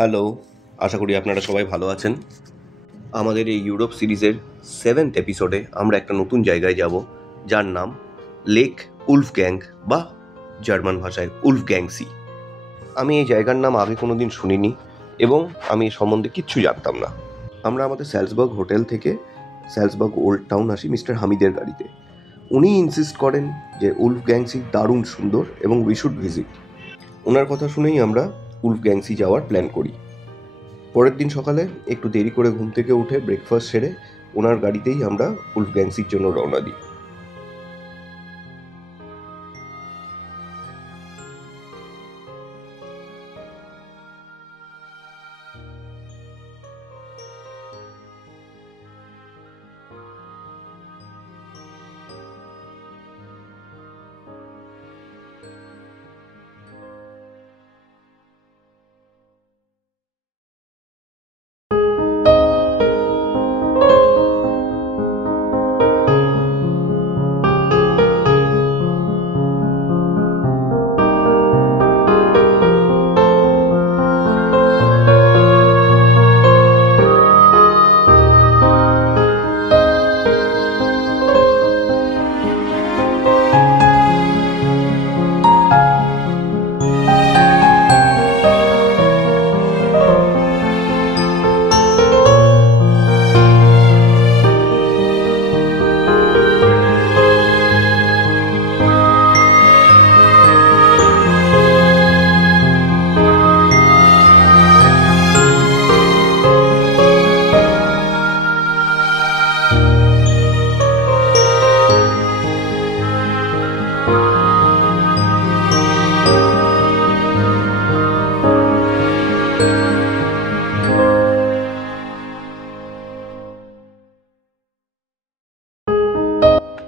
হ্যালো, আশা করি আপনারা সবাই ভালো আছেন। আমাদের এই ইউরোপ সিরিজের 7th এপিসোডে আমরা একটা নতুন জায়গায় যাব, যার নাম লেক উলফগ্যাং বা জার্মান ভাষায় উলফগ্যাংসি। আমি এই জায়গার নাম আগে কোনো দিন শুনিনি এবং আমি এ সম্বন্ধে কিচ্ছু জানতাম না। আমরা আমাদের স্যালসবার্গ হোটেল থেকে স্যালসবার্গ ওল্ড টাউন আসি মিস্টার হামিদের গাড়িতে। উনি ইনসিস্ট করেন যে উলফগ্যাংসি দারুণ সুন্দর এবং উই শুড ভিজিট। ওনার কথা শুনেই আমরা উলফগ্যাংসি যাওয়ার প্ল্যান করি। পরের দিন সকালে একটু দেরি করে ঘুম থেকে উঠে ব্রেকফাস্ট সেরে ওনার গাড়িতেই আমরা উলফগ্যাংসির জন্য রওনা দিই।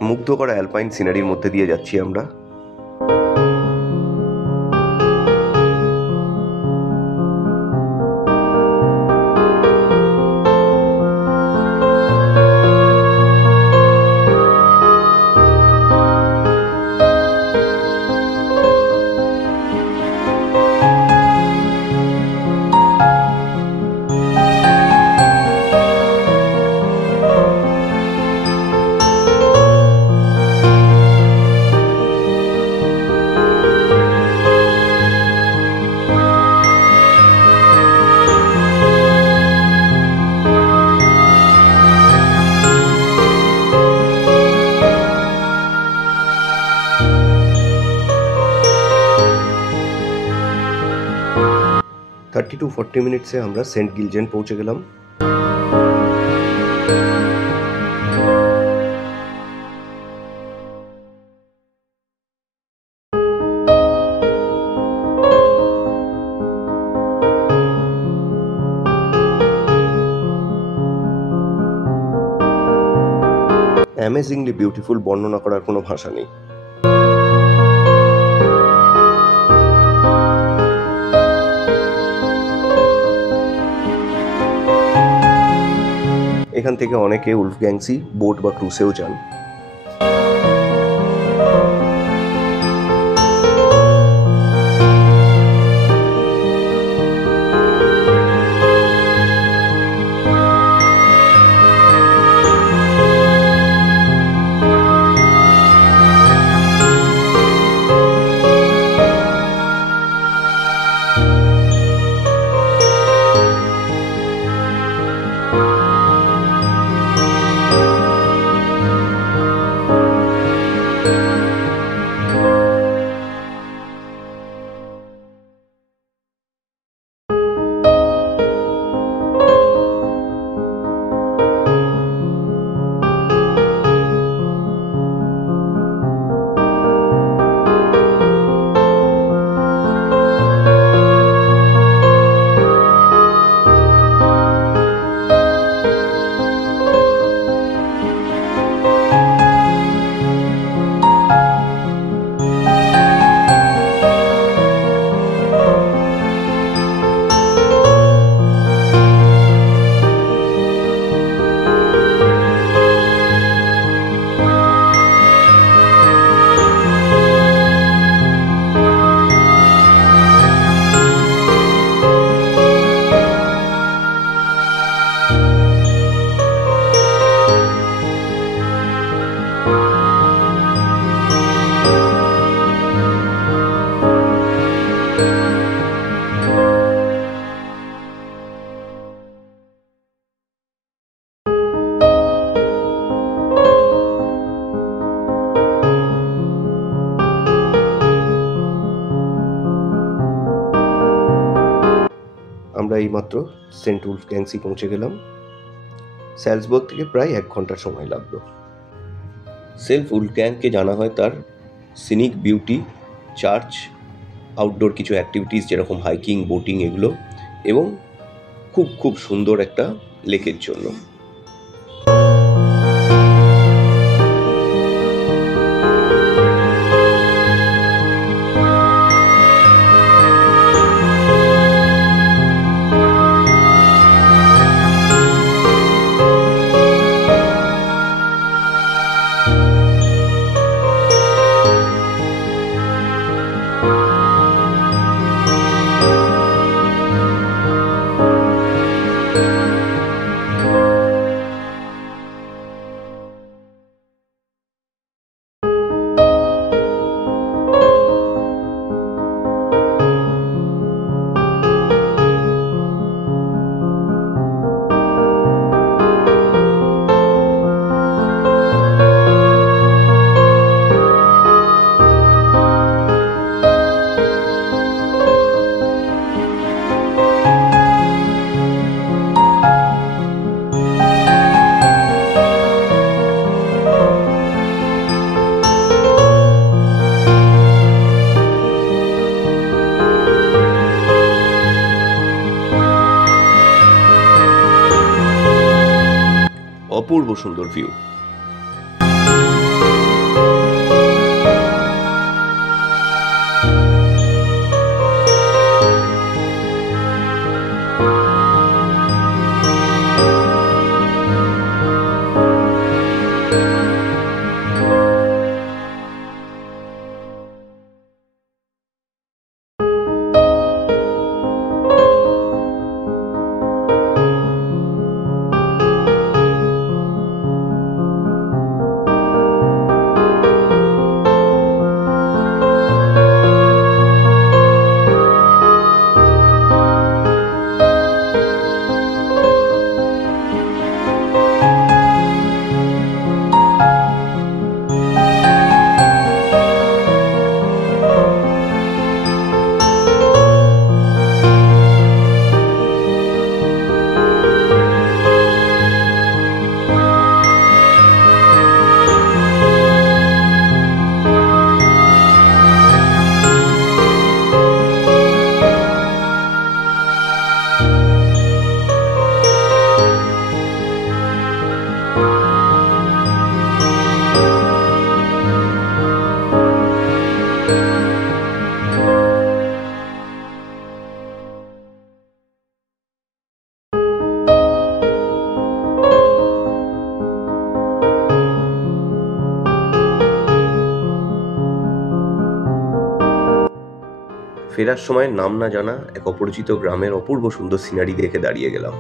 মুগ্ধ করা অ্যালপাইন সিনারির মধ্যে দিয়ে যাচ্ছি আমরা। থার্টি টু 40 মিনিটসে আমরা সেন্ট গিলজেন পৌঁছে গেলাম। অ্যামেজিংলি বিউটিফুল, বর্ণনা করার কোনো ভাষা নেই। এখান থেকে অনেকে উলফগ্যাংসি বোট বা ক্রুজেও যান। আমরা এইমাত্র সেন্ট উলফগ্যাংসি পৌঁছে গেলাম। স্যালজবার্গ থেকে প্রায় 1 ঘন্টার সময় লাগলো। সেন্ট উলফগ্যাংকে জানা হয় তার সিনিক বিউটি, চার্চ, আউটডোর কিছু অ্যাক্টিভিটিস যেরকম হাইকিং, বোটিং এগুলো, এবং খুব সুন্দর একটা লেকের জন্য। অপূর্ব সুন্দর ভিউ। ফেরার সময় নাম না জানা এক অপরিচিত গ্রামের অপূর্ব সুন্দর সিনারি দেখে দাঁড়িয়ে গেলাম।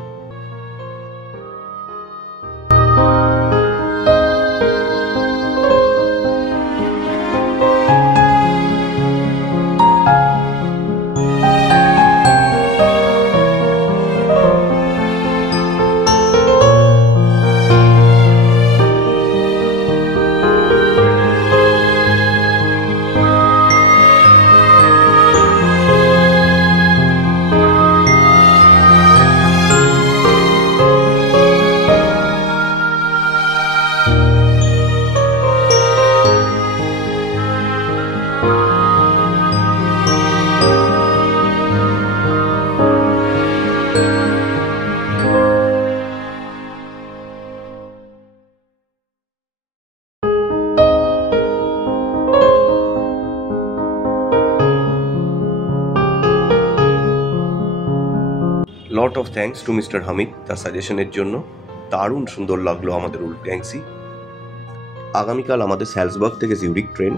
Lot of thanks to mister Hamid তার সাজেশনের জন্য। দারুণ সুন্দর লাগলো আমাদের উলফগ্যাংসি। আগামীকাল আমাদের স্যালজবার্গ থেকে জিউরিক ট্রেন।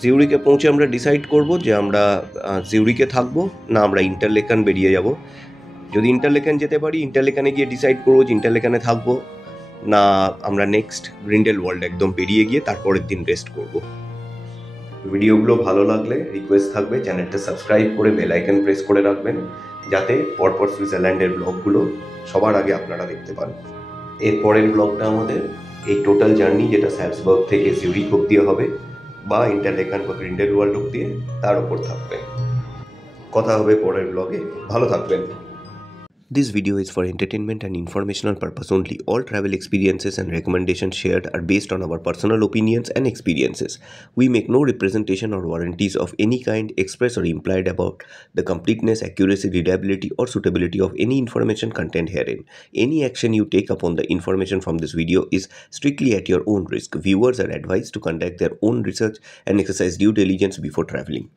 জিউরিকে পৌঁছে আমরা ডিসাইড করব যে আমরা জিউরিকে থাকবো না আমরা ইন্টারলেকান বেরিয়ে যাব। যদি ইন্টারলেকান যেতে পারি, ইন্টারলেকানে গিয়ে ডিসাইড করবো যে ইন্টারলেকানে থাকবো না আমরা নেক্সট গ্রিন্ডেলওয়াল্ড একদম বেরিয়ে গিয়ে তারপরের দিন রেস্ট করব। ভিডিওগুলো ভালো লাগলে রিকোয়েস্ট থাকবে চ্যানেলটা সাবস্ক্রাইব করে বেল আইকন প্রেস করে রাখবেন, যাতে পরপর সুইজারল্যান্ডের ব্লগগুলো সবার আগে আপনারা দেখতে পান। এরপরের ব্লগটা আমাদের এই টোটাল জার্নি, যেটা স্যালজবার্গ থেকে জিউরিক অব্দি হবে বা ইন্টারলেকান বা গ্রিন্ডেলওয়াল্ড অব্দি, তার ওপর থাকবে। কথা হবে পরের ব্লগে। ভালো থাকবেন। This video is for entertainment and informational purpose only. All travel experiences and recommendations shared are based on our personal opinions and experiences. We make no representation or warranties of any kind express or implied about the completeness, accuracy, reliability or suitability of any information contained herein. Any action you take upon the information from this video is strictly at your own risk. Viewers are advised to conduct their own research and exercise due diligence before traveling.